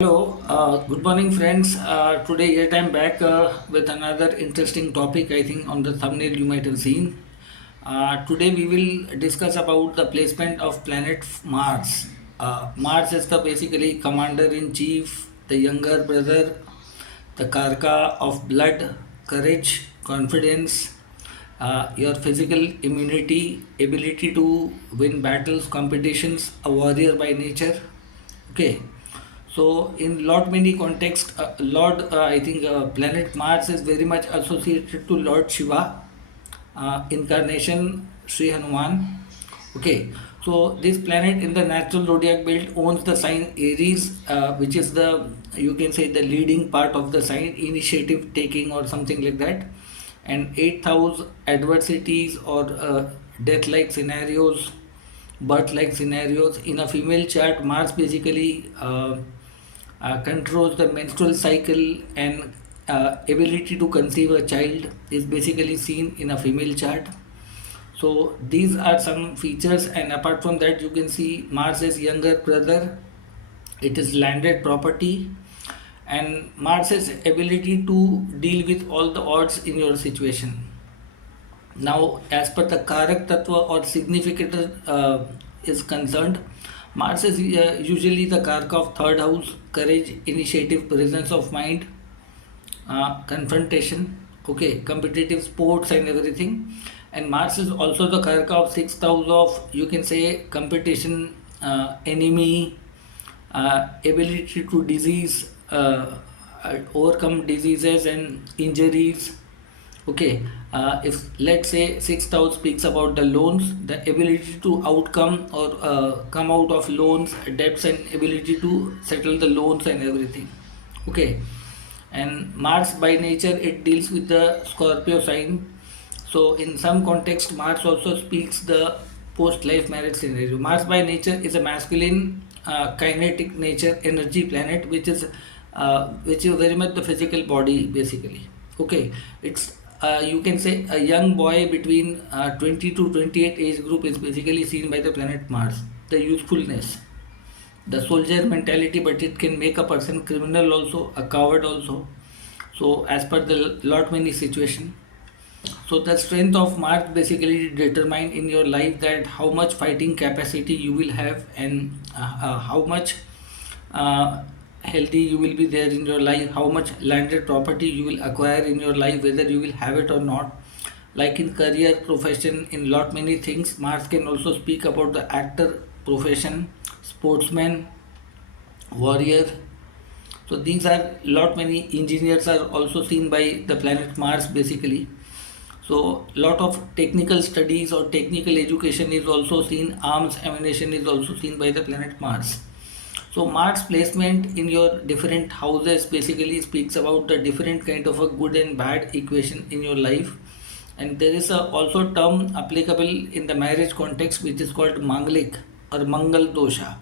Hello, good morning, friends. Today, yet I'm back with another interesting topic. I think on the thumbnail you might have seen. Today, we will discuss about the placement of planet Mars. Mars is the basically commander in chief, the younger brother, the karka of blood, courage, confidence, your physical immunity, ability to win battles, competitions, a warrior by nature. Okay, so in lot many context, I think planet Mars is very much associated to Lord Shiva, incarnation Sri Hanuman. Okay, so this planet in the natural zodiac belt owns the sign Aries, which is the, you can say, the leading part of the sign, initiative taking or something like that. And eighth house adversities or death-like scenarios, birth-like scenarios in a female chart. Mars basically controls the menstrual cycle, and ability to conceive a child is basically seen in a female chart. So these are some features, and apart from that, you can see Mars is younger brother. It is landed property, and Mars's ability to deal with all the odds in your situation. Now, as per the Karak Tattva or significator is concerned, Mars is usually the Karka of third house, courage, initiative, presence of mind, confrontation, okay, competitive sports and everything. And Mars is also the Karka of sixth house of, you can say, competition, enemy, ability to disease, overcome diseases and injuries. Okay, if let's say sixth house speaks about the loans, the ability to outcome or come out of loans, debts, and ability to settle the loans and everything. Okay, and Mars by nature it deals with the Scorpio sign. So in some context, Mars also speaks the post-life marriage scenario. Mars by nature is a masculine, kinetic nature energy planet, which is very much the physical body basically. Okay, it's you can say a young boy between 20 to 28 age group is basically seen by the planet Mars. The youthfulness, the soldier mentality, but it can make a person criminal also, a coward also. So as per the lot many situation. So the strength of Mars basically determine in your life that how much fighting capacity you will have, and how much uh, healthy you will be there in your life, how much landed property you will acquire in your life, whether you will have it or not. Like in career, profession, in lot many things, Mars can also speak about the actor profession, sportsman, warrior. So these are lot many engineers are also seen by the planet Mars basically. So lot of technical studies or technical education is also seen. Arms ammunition is also seen by the planet Mars. So Mars placement in your different houses basically speaks about the different kind of a good and bad equation in your life. And there is a also term applicable in the marriage context which is called Manglik or Mangal Dosha.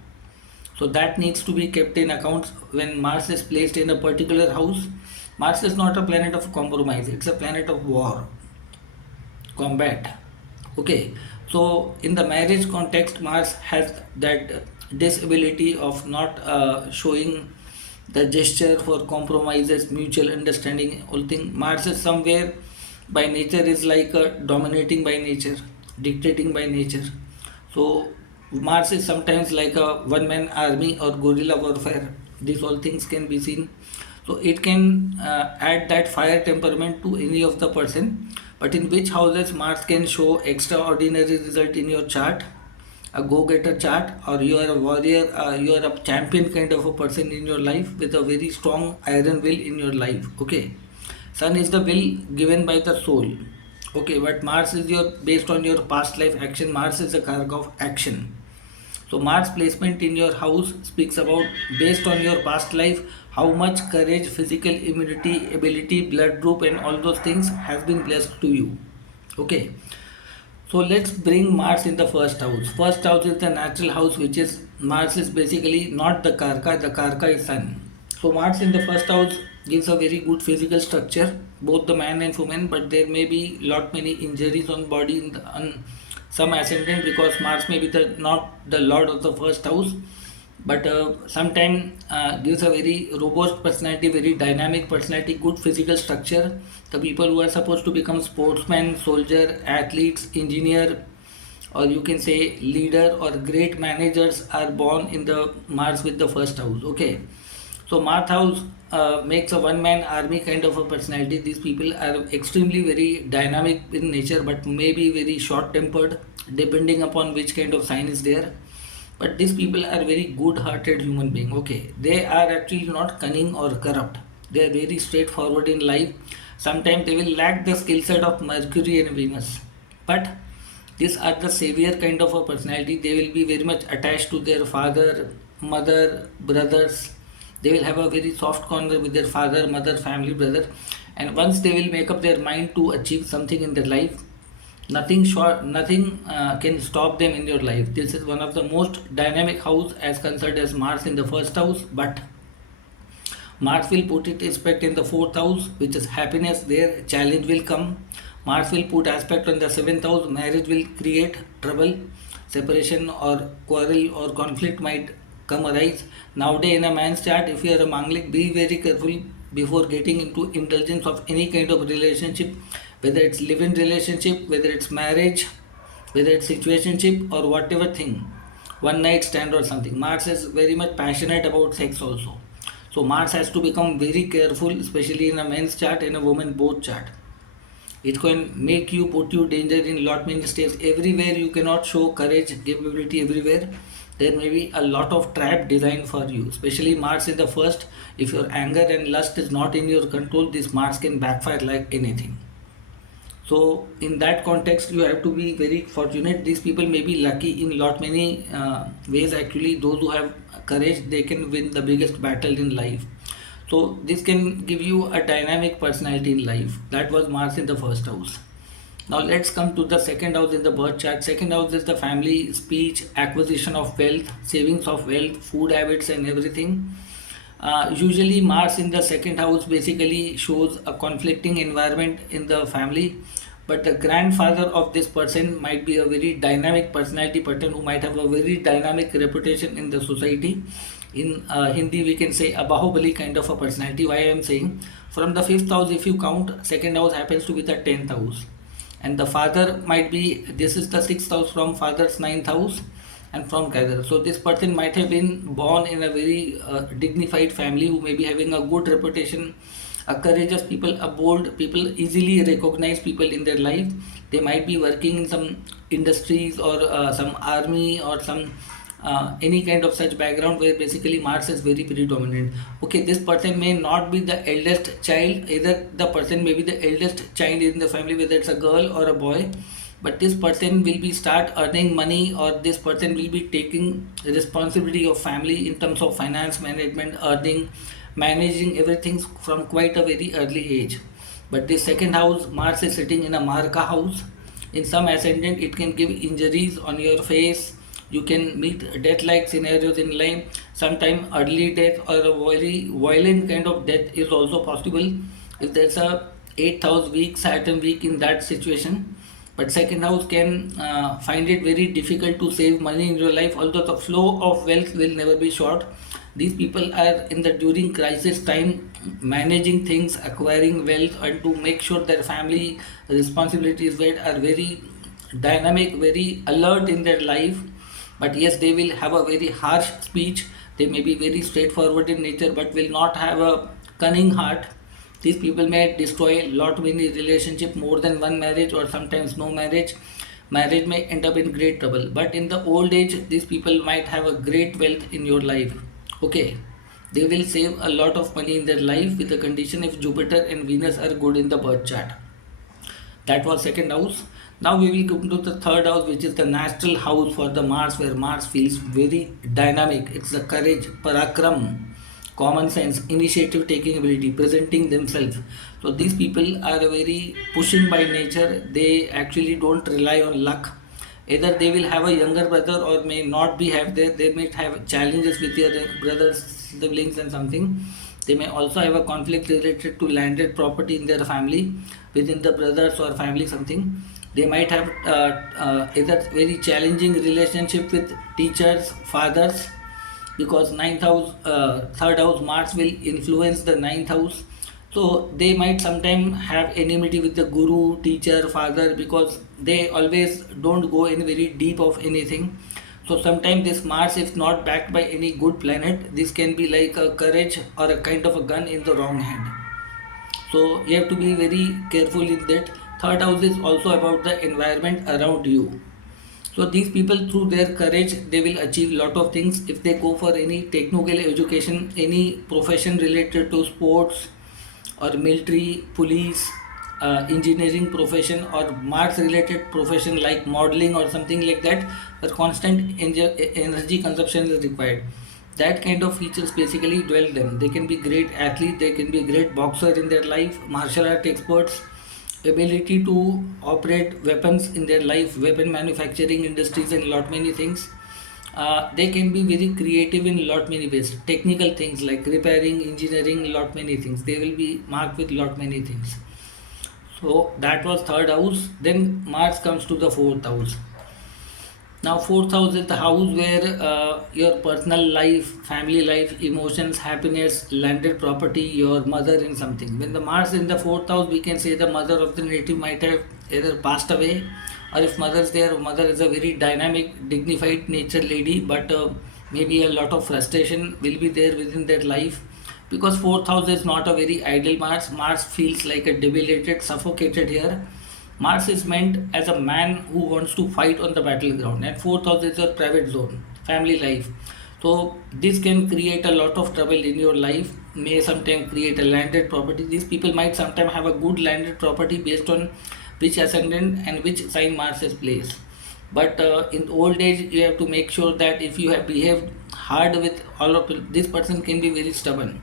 So that needs to be kept in account when Mars is placed in a particular house. Mars is not a planet of compromise, it's a planet of war, combat. Okay, so in the marriage context, Mars has that disability of not showing the gesture for compromises, mutual understanding, all thing. Mars is somewhere by nature is like dominating by nature, dictating by nature. So Mars is sometimes like a one-man army or guerrilla warfare. These all things can be seen. So it can add that fire temperament to any of the person. But in which houses Mars can show extraordinary result in your chart, a go-getter chart, or you are a warrior, you are a champion kind of a person in your life with a very strong iron will in your life. Okay, Sun is the will given by the soul. Okay, but Mars is your based on your past life action. Mars is a karaka of action. So Mars placement in your house speaks about based on your past life, how much courage, physical immunity, ability, blood group, and all those things has been blessed to you. Okay. So let's bring Mars in the first house. First house is the natural house, which is Mars is basically not the Karka. The Karka is Sun. So Mars in the first house gives a very good physical structure, both the man and woman. But there may be lot many injuries on body on some ascendant because Mars may be the not the lord of the first house. but sometimes gives a very robust personality, very dynamic personality, good physical structure. The people who are supposed to become sportsmen, soldier, athletes, engineer, or you can say leader or great managers are born in the Mars with the first house. Okay, so Mars house makes a one man army kind of a personality. These people are extremely very dynamic in nature, but maybe very short tempered, depending upon which kind of sign is there. But these people are very good hearted human being. Okay, they are actually not cunning or corrupt. They are very straightforward in life. Sometimes they will lack the skill set of Mercury and Venus, but these are the savior kind of a personality. They will be very much attached to their father, mother, brothers. They will have a very soft corner with their father, mother, family, brother. And once they will make up their mind to achieve something in their life, nothing can stop them in your life. This is one of the most dynamic house as concerned as Mars in the first house, but Mars will put it aspect in the fourth house, which is happiness. There, challenge will come. Mars will put aspect on the seventh house. Marriage will create trouble, separation or quarrel or conflict might come arise. Nowadays, in a man's chart, if you are a manglik, be very careful before getting into indulgence of any kind of relationship, whether it's live-in relationship, whether it's marriage, whether it's situationship or whatever thing, one night stand or something. Mars is very much passionate about sex also. So Mars has to become very careful, especially in a man's chart and a woman both chart. It can make you put you danger in lot many states. Everywhere you cannot show courage, capability everywhere. There may be a lot of trap designed for you, especially Mars in the first. If your anger and lust is not in your control, this Mars can backfire like anything. So in that context, you have to be very fortunate. These people may be lucky in lot many ways. Actually, those who have courage, they can win the biggest battle in life. So this can give you a dynamic personality in life. That was Mars in the first house. Now let's come to the second house in the birth chart. Second house is the family, speech, acquisition of wealth, savings of wealth, food habits, and everything. Usually, Mars in the second house basically shows a conflicting environment in the family. But the grandfather of this person might be a very dynamic personality person who might have a very dynamic reputation in the society. In Hindi, we can say a Bahubali kind of a personality. Why I am saying from the fifth house, if you count, second house happens to be the 10th house, and the father might be, this is the sixth house from father's ninth house and from gather. So this person might have been born in a very dignified family who may be having a good reputation, a courageous people, a bold people, easily recognize people in their life. They might be working in some industries or some army or some any kind of such background where basically Mars is very predominant. Okay, this person may not be the eldest child, either the person may be the eldest child in the family, whether it's a girl or a boy, but this person will be start earning money, or this person will be taking responsibility of family in terms of finance management, earning, managing everything from quite a very early age. But this second house, Mars is sitting in a Marka house. In some ascendant, it can give injuries on your face. You can meet death-like scenarios in life. Sometimes early death or a very violent kind of death is also possible if there's a eighth house weak, Saturn weak in that situation. But second house can find it very difficult to save money in your life, although the flow of wealth will never be short. These people are in the during crisis time managing things, acquiring wealth, and to make sure their family responsibilities are very dynamic, very alert in their life. But yes, they will have a very harsh speech. They may be very straightforward in nature, but will not have a cunning heart. These people may destroy lot many relationship, more than one marriage or sometimes no marriage. Marriage may end up in great trouble. But in the old age, these people might have a great wealth in your life. Okay, they will save a lot of money in their life with the condition if Jupiter and Venus are good in the birth chart. That was second house. Now we will come to the third house, which is the natural house for the Mars, where Mars feels very dynamic. It's the courage, parakram, common sense, initiative taking ability, presenting themselves. So these people are very pushing by nature. They actually don't rely on luck. Either they will have a younger brother or may not be have there. They may have challenges with their brothers, siblings, and something. They may also have a conflict related to landed property in their family, within the brothers or family something. They might have either very challenging relationship with teachers, fathers, because ninth house, third house Mars will influence the ninth house. So they might sometimes have enmity with the guru, teacher, father, because they always don't go in very deep of anything. So sometimes this Mars, if not backed by any good planet, this can be like a courage or a kind of a gun in the wrong hand. So you have to be very careful in that. Third house is also about the environment around you. So these people, through their courage, they will achieve lot of things. If they go for any technical education, any profession related to sports or military, police, engineering profession, or Mars related profession like modeling or something like that, a constant energy consumption is required. That kind of features basically dwell them. They can be great athlete, they can be great boxer in their life, martial art experts, ability to operate weapons in their life, weapon manufacturing industries, and lot many things. They can be very creative in lot many ways, technical things like repairing, engineering, lot many things. They will be marked with lot many things. So that was third house. Then Mars comes to the fourth house. Now, fourth house is the house where your personal life, family life, emotions, happiness, landed property, your mother in something. When the Mars in the fourth house, we can say the mother of the native might have either passed away, or if mother is there, mother is a very dynamic, dignified nature lady, but maybe a lot of frustration will be there within their life, because fourth house is not a very ideal Mars. Mars feels like a debilitated, suffocated here. Mars is meant as a man who wants to fight on the battleground, and fourth house is your private zone, family life. So this can create a lot of trouble in your life. May sometimes create a landed property. These people might sometimes have a good landed property based on which ascendant and which sign Mars is placed. But in old age, you have to make sure that if you have behaved hard with all of this person can be very stubborn.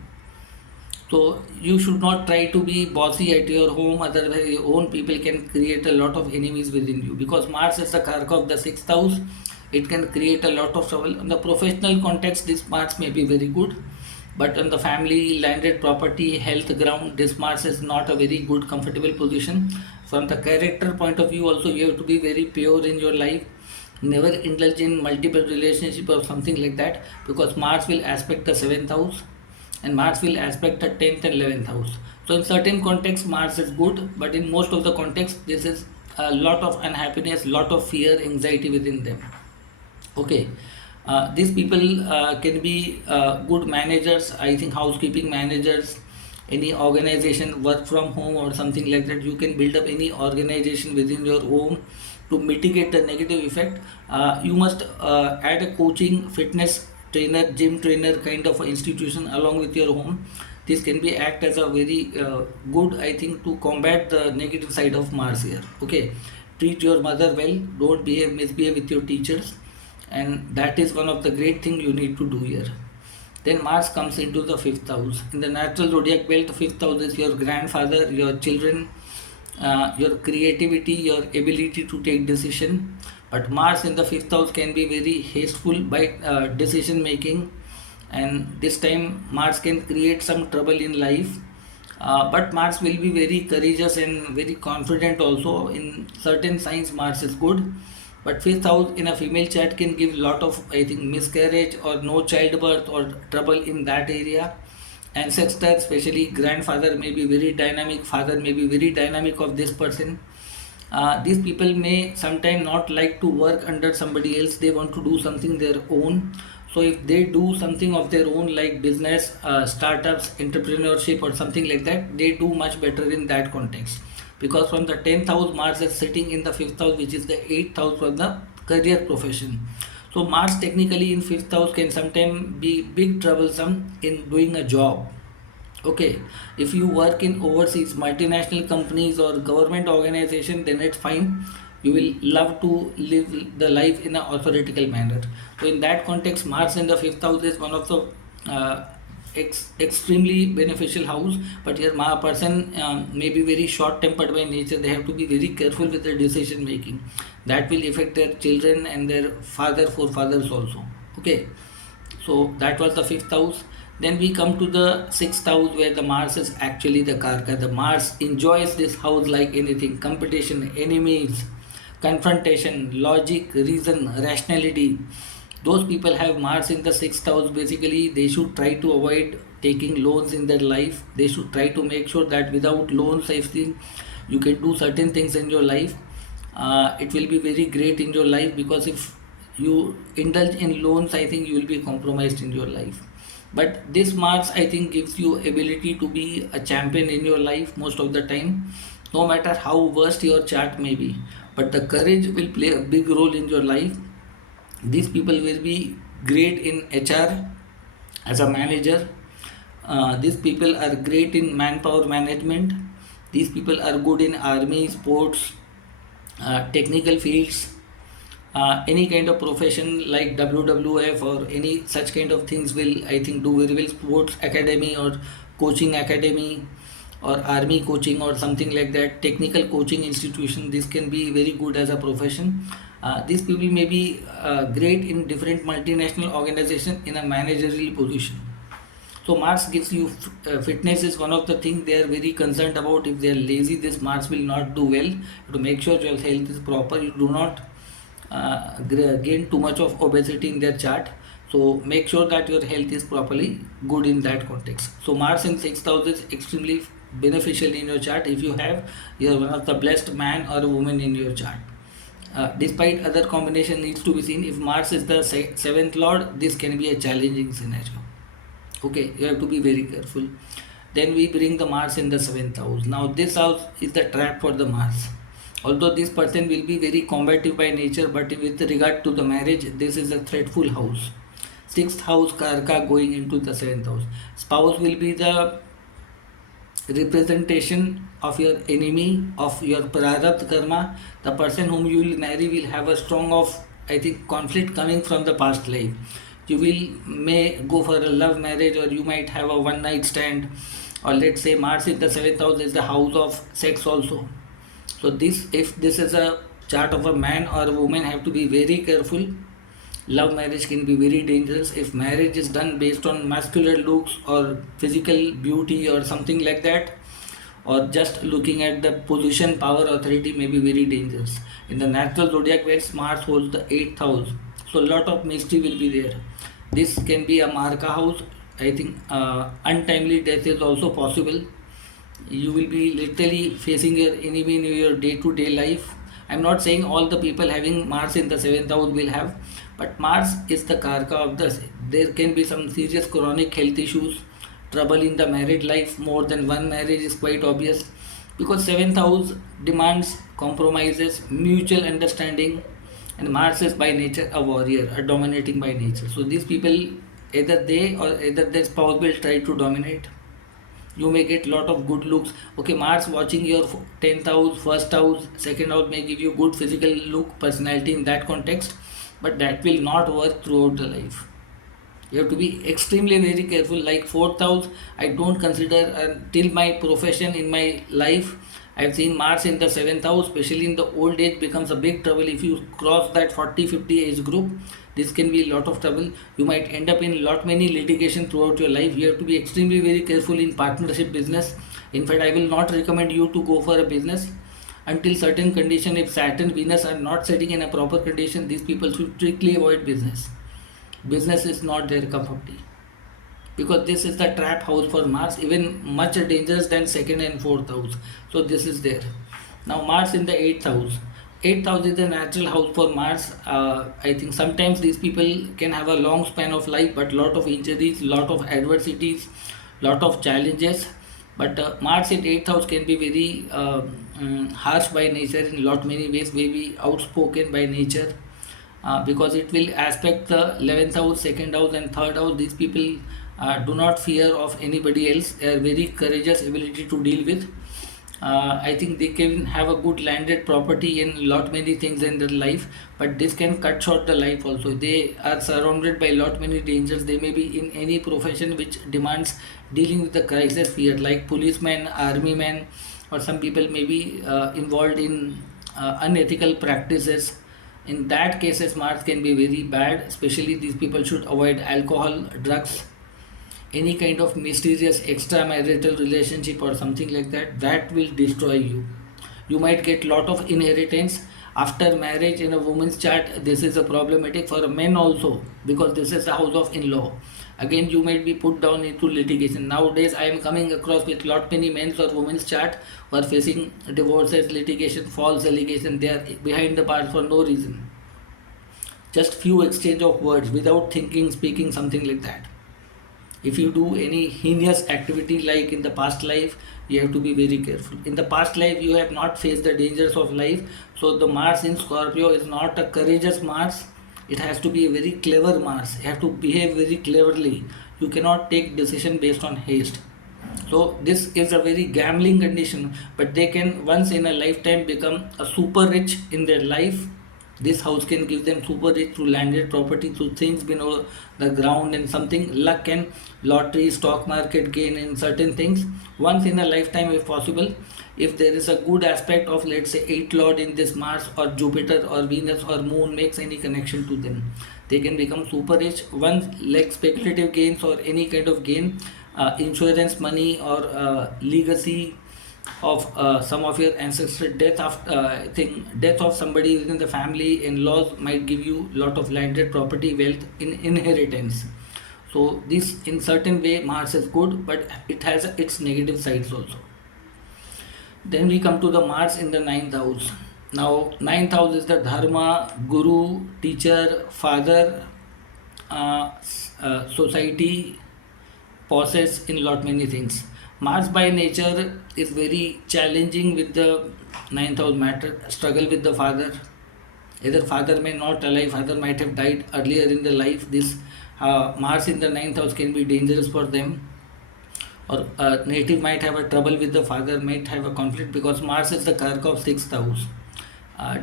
So you should not try to be bossy at your home, otherwise your own people can create a lot of enemies within you. Because Mars is the karaka of the sixth house, it can create a lot of trouble. In the professional context, this Mars may be very good, but on the family, landed property, health ground, this Mars is not a very good, comfortable position. From the character point of view, also you have to be very pure in your life. Never indulge in multiple relationship or something like that, because Mars will aspect the seventh house and Mars will aspect the 10th and 11th house. So in certain contexts Mars is good, but in most of the contexts this is a lot of unhappiness, lot of fear, anxiety within them. Okay, these people can be good managers. I think housekeeping managers, any organization, work from home or something like that. You can build up any organization within your home to mitigate the negative effect. You must add a coaching, fitness trainer, gym trainer kind of institution along with your home. This can be act as a very good, I think, to combat the negative side of Mars here. Okay, treat your mother well, don't misbehave with your teachers, and that is one of the great thing you need to do here. Then Mars comes into the fifth house. In the natural zodiac belt, the fifth house is your grandfather, your children, your creativity, your ability to take decision. But Mars in the fifth house can be very hasteful by decision making, and this time Mars can create some trouble in life. But Mars will be very courageous and very confident also. In certain signs, Mars is good. But fifth house in a female chart can give lot of, I think, miscarriage or no childbirth or trouble in that area. Ancestor, especially grandfather, may be very dynamic, father may be very dynamic of this person. These people may sometimes not like to work under somebody else, they want to do something their own. So if they do something of their own like business, startups, entrepreneurship or something like that, they do much better in that context. Because from the 10th house, Mars is sitting in the 5th house, which is the 8th house for the career profession. So Mars technically in 5th house can sometimes be big troublesome in doing a job. Okay, if you work in overseas multinational companies or government organization, then it's fine. You will love to live the life in an authoritative manner. So in that context, Mars in the fifth house is one of the uh, extremely beneficial house. But here, my person may be very short-tempered by nature. They have to be very careful with their decision making. That will affect their children and their forefathers also. Okay, so that was the fifth house. Then we come to the sixth house where the Mars is actually the Karka. The Mars enjoys this house like anything. Competition, enemies, confrontation, logic, reason, rationality. Those people have Mars in the sixth house. Basically, they should try to avoid taking loans in their life. They should try to make sure that without loans, I think you can do certain things in your life. It will be very great in your life, because if you indulge in loans, I think you will be compromised in your life. But this Mars, I think, gives you ability to be a champion in your life most of the time, no matter how worst your chart may be. But the courage will play a big role in your life. These people will be great in HR as a manager. These people are great in manpower management. These people are good in army, sports, technical fields, any kind of profession like WWF or any such kind of things will, I think, do very well. Sports academy or coaching academy or army coaching or something like that, technical coaching institution, this can be very good as a profession. These people may be great in different multinational organization in a managerial position. So Mars gives you fitness is one of the things they are very concerned about. If they are lazy, this Mars will not do well. To make sure your health is proper, you do not gain too much of obesity in their chart. So make sure that your health is properly good in that context. So Mars in sixth house is extremely beneficial in your chart. If you have, you are one of the blessed man or a woman in your chart. Despite other combination needs to be seen, if Mars is the seventh lord, this can be a challenging scenario. Okay, you have to be very careful. Then we bring the Mars in the seventh house. Now this house is the trap for the Mars. Although this person will be very combative by nature, but with regard to the marriage, this is a threatful house. Sixth house Karka going into the seventh house. Spouse will be the representation of your enemy, of your prarabdha karma. The person whom you will marry will have a strong of, I think, conflict coming from the past life. You will may go for a love marriage, or you might have a one night stand, or let's say Mars in the seventh house is the house of sex also. So this, if this is a chart of a man or a woman, have to be very careful. Love marriage can be very dangerous. If marriage is done based on muscular looks or physical beauty or something like that, or just looking at the position, power, authority, may be very dangerous. In the natural zodiac where Mars holds the 8th house, so a lot of mystery will be there. This can be a Marka house. I think untimely death is also possible. You will be literally facing your enemy in your day-to-day life. I'm not saying all the people having Mars in the 7th house will have, but Mars is the Karka of the. There can be some serious chronic health issues, trouble in the married life. More than one marriage is quite obvious, because 7th house demands compromises, mutual understanding, and Mars is by nature a warrior, a dominating by nature. So these people, either they or either their spouse will try to dominate. You may get lot of good looks. Okay, Mars watching your 10th house, first house, second house may give you good physical look, personality in that context, but that will not work throughout the life. You have to be extremely very careful. Like fourth house, I don't consider until my profession in my life. I've seen Mars in the seventh house, especially in the old age, becomes a big trouble. If you cross that 40-50 age group, this can be a lot of trouble. You might end up in lot many litigation throughout your life. You have to be extremely very careful in partnership business. In fact, I will not recommend you to go for a business until certain condition. If Saturn, Venus are not setting in a proper condition, these people should strictly avoid business. Business is not their cup of tea, because this is the trap house for Mars, even much dangerous than second and fourth house. So this is there. Now Mars in the eighth house. Eighth house is the natural house for Mars. I think sometimes these people can have a long span of life, but lot of injuries, lot of adversities, lot of challenges. But Mars in eighth house can be very harsh by nature in lot many ways, maybe outspoken by nature, because it will aspect the 11th house, second house, and third house. These people do not fear of anybody else. They are very courageous, ability to deal with. I think they can have a good landed property in lot many things in their life, but this can cut short the life also. They are surrounded by lot many dangers. They may be in any profession which demands dealing with the crisis fear, like policemen, army men, or some people may be involved in unethical practices. In that cases, Mars can be very bad. Especially these people should avoid alcohol, drugs, any kind of mysterious extramarital relationship or something like that. That will destroy you. You might get lot of inheritance. After marriage in a woman's chart, this is a problematic for men also, because this is the house of in-law. Again, you might be put down into litigation. Nowadays I am coming across with lot many men's or women's chart who are facing divorces, litigation, false allegation. They are behind the bars for no reason, just few exchange of words without thinking, speaking, something like that. If you do any heinous activity like in the past life, you have to be very careful. In the past life you have not faced the dangers of life, so the Mars in Scorpio is not a courageous Mars. It has to be a very clever Mars. You have to behave very cleverly. You cannot take decision based on haste. So this is a very gambling condition, but they can once in a lifetime become a super rich in their life. This house can give them super rich through landed property, through things below the ground, and something luck and lottery, stock market gain in certain things once in a lifetime if possible. If there is a good aspect of, let's say, 8 lord in this Mars or Jupiter or Venus or Moon makes any connection to them, they can become super rich once, like speculative gains or any kind of gain, insurance money or legacy of some of your ancestor death of death of somebody within the family, in-laws might give you lot of landed property, wealth in inheritance. So this in certain way Mars is good, but it has its negative sides also. Then we come to the Mars in the ninth house. Now ninth house is the dharma, guru, teacher, father, society, possess in lot many things. Mars by nature is very challenging with the ninth house matter, struggle with the father. Either father may not alive, father might have died earlier in the life. This Mars in the ninth house can be dangerous for them, or a native might have a trouble with the father, might have a conflict, because Mars is the karaka of sixth house.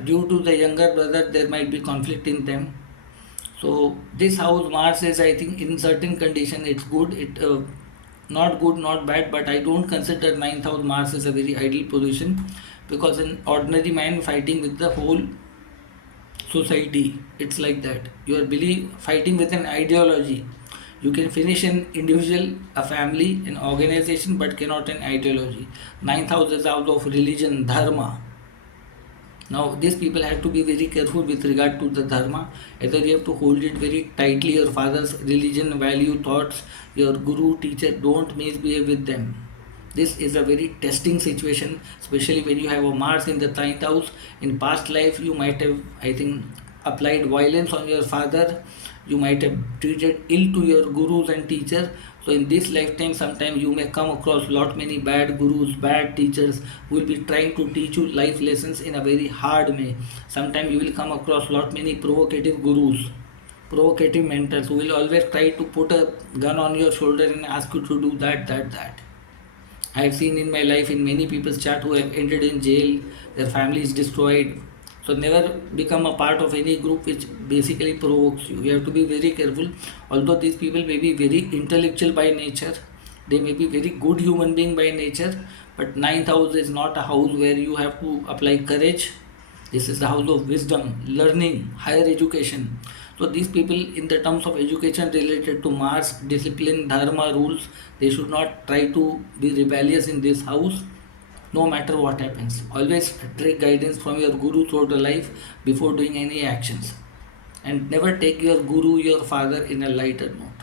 Due to the younger brother, there might be conflict in them. So this house Mars is, I think, in certain condition it's good. It not good, not bad, but I don't consider ninth house Mars is a very ideal position, because an ordinary man fighting with the whole society, it's like that. You are fighting with an ideology. You can finish an individual, a family, an organization, but cannot an ideology. Ninth house is house of religion, dharma. Now these people have to be very careful with regard to the dharma. Either you have to hold it very tightly, your father's religion, value, thoughts, your guru, teacher, don't misbehave with them. This is a very testing situation, especially when you have a Mars in the ninth house. In past life you might have, I think, applied violence on your father. You might have treated ill to your gurus and teacher. So in this lifetime sometime you may come across lot many bad gurus, bad teachers who will be trying to teach you life lessons in a very hard way. Sometime you will come across lot many provocative gurus, provocative mentors who will always try to put a gun on your shoulder and ask you to do that. I have seen in my life in many people's chart who have ended in jail, their family is destroyed. So never become a part of any group which basically provokes you. You have to be very careful. Although these people may be very intellectual by nature, they may be very good human being by nature, but ninth house is not a house where you have to apply courage. This is the house of wisdom, learning, higher education. So these people, in the terms of education related to Mars, discipline, dharma, rules, they should not try to be rebellious in this house, no matter what happens. Always take guidance from your guru throughout the life before doing any actions. And never take your guru, your father, in a lighter note.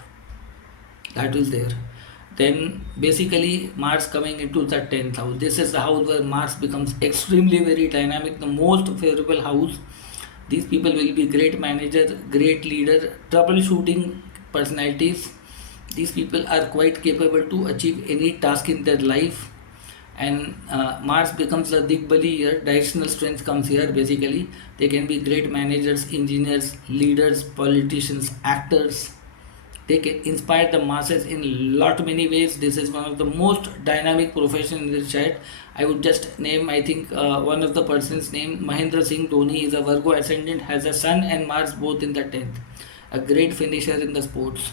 That is there. Then basically Mars coming into the 10th house. This is the house where Mars becomes extremely very dynamic, the most favorable house. These people will be great manager, great leader, troubleshooting personalities. These people are quite capable to achieve any task in their life. And Mars becomes a Digbali here, directional strength comes here basically. They can be great managers, engineers, leaders, politicians, actors. They can inspire the masses in lot many ways. This is one of the most dynamic profession in this chart. I would just name, I think, one of the person's name, Mahendra Singh Dhoni, is a Virgo ascendant, has a Sun and Mars both in the 10th. A great finisher in the sports.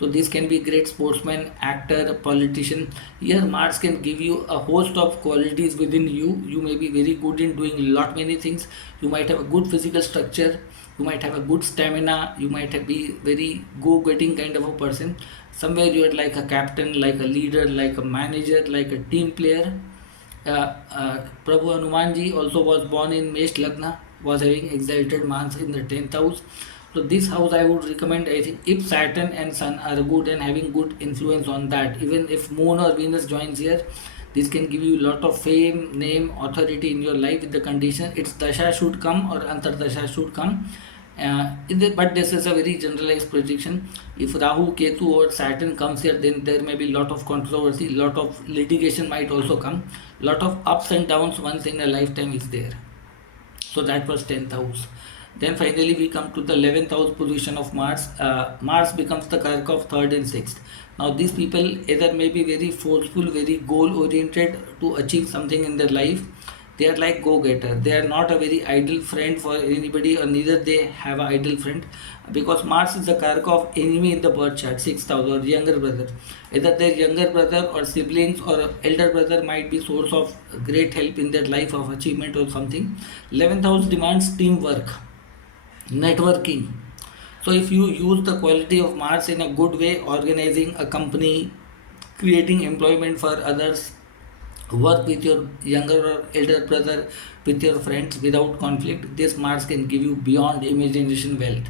So this can be great sportsman, actor, politician. Here Mars can give you a host of qualities within you. You may be very good in doing lot many things. You might have a good physical structure. You might have a good stamina. You might be very go-getting kind of a person. Somewhere you are like a captain, like a leader, like a manager, like a team player. Prabhu Hanumanji also was born in Mesh Lagna. was having exalted Mars in the 10th house. So this house I would recommend, I think, if Saturn and Sun are good and having good influence on that, even if Moon or Venus joins here, this can give you a lot of fame, name, authority in your life with the condition its dasha should come or antardasha should come. But this is a very generalized prediction. If Rahu, Ketu or Saturn comes here, then there may be a lot of controversy, lot of litigation might also come, lot of ups and downs once in a lifetime is there. So that was 10th house. Then finally we come to the 11th house position of Mars. Mars becomes the karaka of 3rd and 6th. Now these people either may be very forceful, very goal oriented to achieve something in their life. They are like go-getter. They are not a very ideal friend for anybody, or neither they have an ideal friend, because Mars is the karaka of enemy in the birth chart, 6th house, or younger brother. Either their younger brother or siblings or elder brother might be source of great help in their life of achievement or something. 11th house demands teamwork, networking. So if you use the quality of Mars in a good way, organizing a company, creating employment for others, work with your younger or elder brother, with your friends without conflict, this Mars can give you beyond imagination wealth.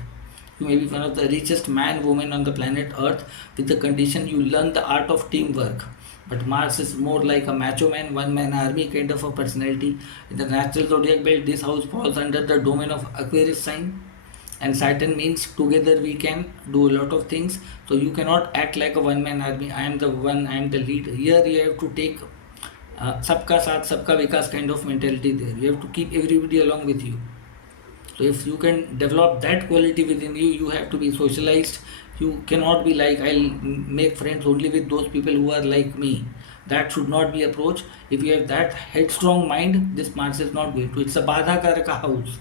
You may be one of the richest man, woman on the planet Earth, with the condition you learn the art of teamwork. But Mars is more like a macho man, one man army kind of a personality. In the natural zodiac belt, this house falls under the domain of Aquarius sign, and Saturn means together we can do a lot of things. So you cannot act like a one man army. I am the one, I am the lead. Here you have to take सबका साथ सबका विकास kind of mentality there. You have to keep everybody along with you. So if you can develop that quality within you, you have to be socialized. You cannot be like, I'll make friends only with those people who are like me. That should not be approach. If you have that headstrong mind, this Mars is not going to. It's a Badha Karaka house.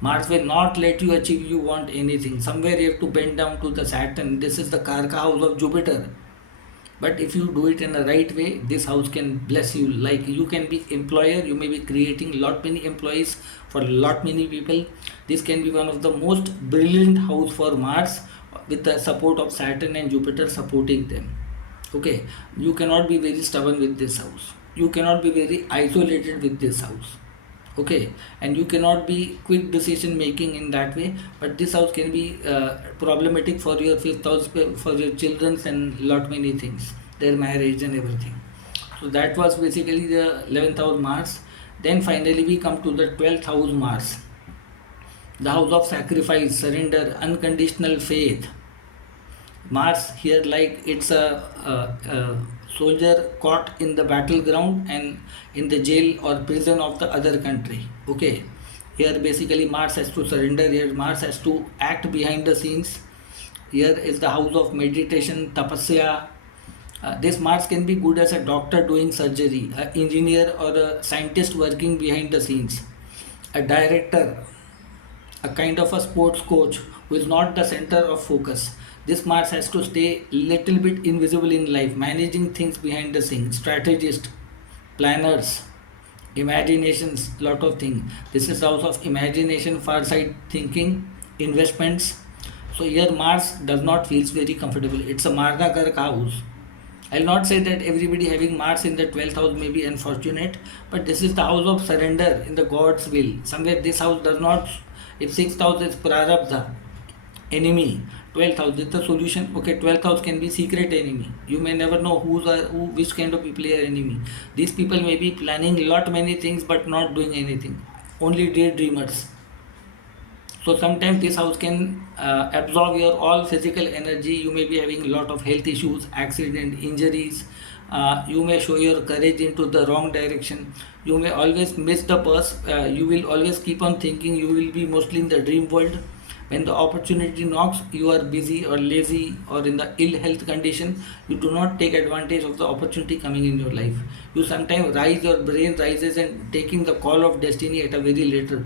Mars will not let you achieve you want anything. Somewhere you have to bend down to the Saturn. This is the Karaka house of Jupiter. But if you do it in the right way, this house can bless you. Like you can be employer, you may be creating lot many employees for lot many people. This can be one of the most brilliant house for Mars, with the support of Saturn and Jupiter supporting them. Okay, you cannot be very stubborn with this house. You cannot be very isolated with this house. Okay, and you cannot be quick decision making in that way. But this house can be problematic for your 5th house, for your children's and lot many things, their marriage and everything. So that was basically the 11th house Mars. Then finally we come to the 12th house Mars, the house of sacrifice, surrender, unconditional faith. Mars here, like it's a soldier caught in the battleground and in the jail or prison of the other country. Okay, here basically Mars has to surrender. Here Mars has to act behind the scenes. Here is the house of meditation, tapasya. This Mars can be good as a doctor doing surgery, an engineer or a scientist working behind the scenes, a director, a kind of a sports coach who is not the center of focus. This Mars has to stay little bit invisible in life, managing things behind the scenes, strategist, planners, imaginations, lot of things. This is house of imagination, far side thinking, investments. So here Mars does not feel very comfortable. It's a Marga Karka house. I'll not say that everybody having Mars in the 12th house may be unfortunate, but this is the house of surrender in the God's will. Somewhere this house does not, if 6th house is Prarabdha, enemy, 12th house is the solution. Okay, 12th house can be secret enemy. You may never know which kind of people are enemy. These people may be planning lot many things but not doing anything. Only daydreamers. So sometimes this house can absorb your all physical energy. You may be having a lot of health issues, accident, injuries. You may show your courage into the wrong direction. You may always miss the bus. You will always keep on thinking you will be mostly in the dream world. When the opportunity knocks, you are busy or lazy or in the ill health condition. You do not take advantage of the opportunity coming in your life. You sometimes your brain rises and taking the call of destiny at a very later.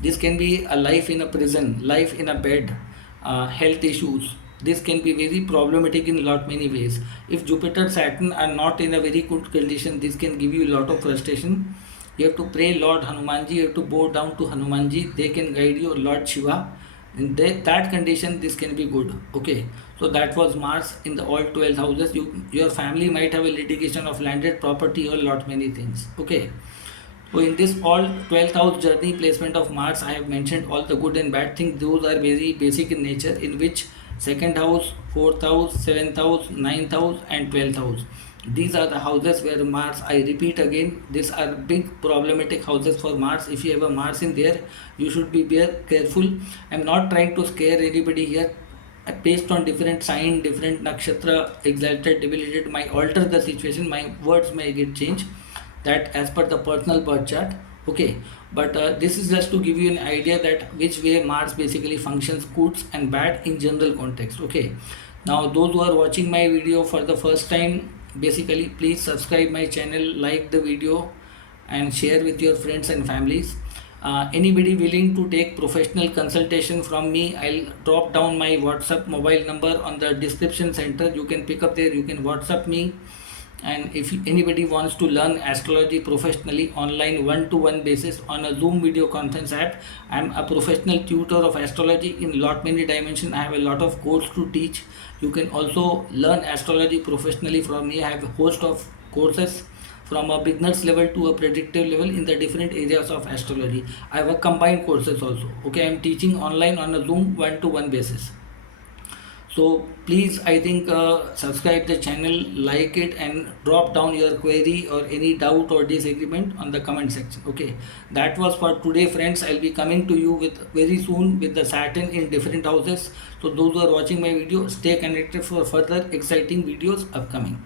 This can be a life in a prison, life in a bed, health issues. This can be very problematic in lot many ways. If Jupiter, Saturn are not in a very good condition, this can give you a lot of frustration. You have to pray Lord Hanumanji, you have to bow down to Hanumanji. They can guide you, or Lord Shiva. In that condition, this can be good. Okay, so that was Mars in the all 12 houses. Your family might have a litigation of landed property or lot many things. Okay, So in this all 12th house journey placement of Mars, I have mentioned all the good and bad things. Those are very basic in nature, in which second house, fourth house, seventh house, ninth house, and 12th house. These are the houses where Mars, I repeat again, these are big problematic houses for Mars. If you have a Mars in there, you should be very careful. I'm not trying to scare anybody here. Based on different sign, different nakshatra, exalted, debilitated, might alter the situation. My words may get changed. That as per the personal birth chart. Okay, but this is just to give you an idea that which way Mars basically functions, goods and bad in general context. Okay, now those who are watching my video for the first time, basically please subscribe my channel, like the video, and share with your friends and families. Anybody willing to take professional consultation from me, I'll drop down my WhatsApp mobile number on the description center. You can pick up there, you can WhatsApp me. And if anybody wants to learn astrology professionally online, one-to-one basis on a Zoom video conference app, I'm a professional tutor of astrology in lot many dimensions. I have a lot of course to teach. You can also learn astrology professionally from me. I have a host of courses from a beginner's level to a predictive level in the different areas of astrology. I have a combined courses also. Okay, I'm teaching online on a Zoom one-to-one basis. So please, I think subscribe the channel, like it, and drop down your query or any doubt or disagreement on the comment section. Okay, that was for today, friends. I'll be coming to you with very soon with the Saturn in different houses. So those who are watching my video, stay connected for further exciting videos upcoming.